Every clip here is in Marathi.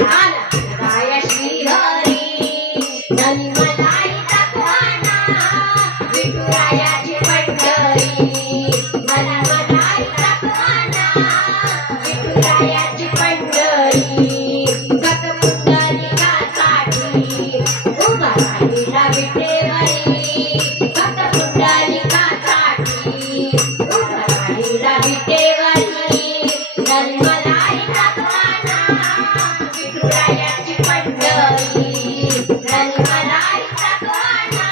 आला राया श्री हरी धनी मलाई दाखवाना विठुरायाची पंढरी मला मलाई दाखवाना विठुरायाची पंढरी गत पुंडलिकासाठी उभा राहिला विठेवरी गत पुंडलिकासाठी उभा राहिला विठेवरी धनी मलाई दाखवाना विठुरायाची पंढरी धनी मलाई दाखवाना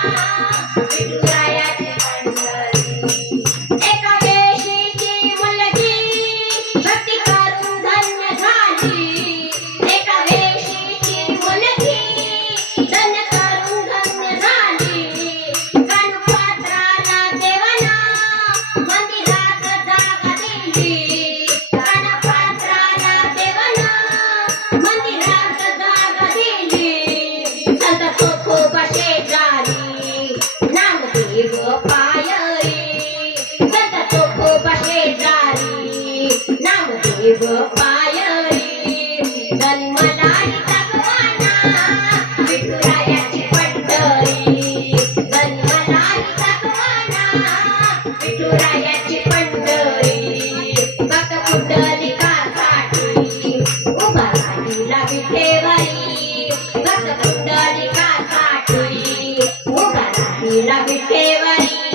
विठुरायाची पंढरी एका वेशीची मुलगी भक्ती करून धन्य झाली एका वेशीची मुलगी धन्य करून धन्य झाली कानपात्राला देवाना मंदिरात जागा दिली कानपात्राला देवाना मंदिरात जागा दिली संत तुकोबा शेजारी नामदेव पायरी संत तुकोबा शेजारी नामदेव पायरी धनी मलाई दाखवाना विठुरायाची पंढरी धनी मलाई दाखवाना विठुरायाची पंढरी भक्त पुंडलिकासाठी उभा राहिला विठेवरी भक्त पुंडलिकासाठी उभा राहिला विठेवरी